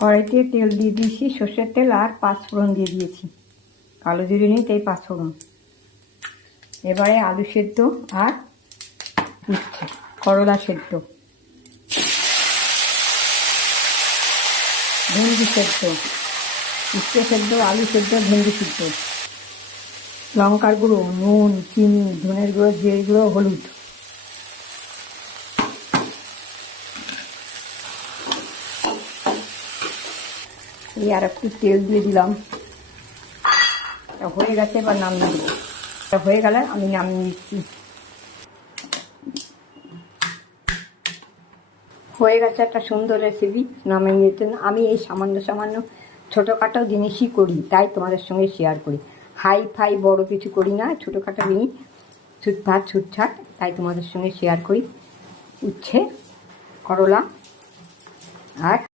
কড়াইতে তেল দিয়ে দিয়েছি, সর্ষের তেল, আর পাঁচফোড়ন দিয়ে দিয়েছি। কালো জিরে নিই তাই পাঁচফোড়ন। এবারে আলু সেদ্ধ আর উচ্ছে, করলা সেদ্ধ, ভেন্ডি সেদ্ধ, উচ্ছে সেদ্ধ, আলু সেদ্ধ, ভেন্ডি সেদ্ধ, লঙ্কার গুঁড়ো, নুন, চিনি, ধনের গুঁড়ো, জিরে গুঁড়ো, হলুদ। এই আর একটু তেল দিয়ে দিলাম। হয়ে গেছে, এবার নামিয়ে দেবো। হয়ে গেলে আমি নামিয়ে নিচ্ছি। হয়ে গেছে একটা সুন্দর রেসিপি, নামিয়ে নিতে। আমি এই সামান্য সামান্য ছোটোখাটো জিনিসই করি, তাই তোমাদের সঙ্গে শেয়ার করি। হাই ফাই বড় কিছু করি না, ছোটোখাটো জিনিস, ছুটফাট ছুটছাট, তাই তোমাদের সঙ্গে শেয়ার করি। উচ্ছে, করলা আর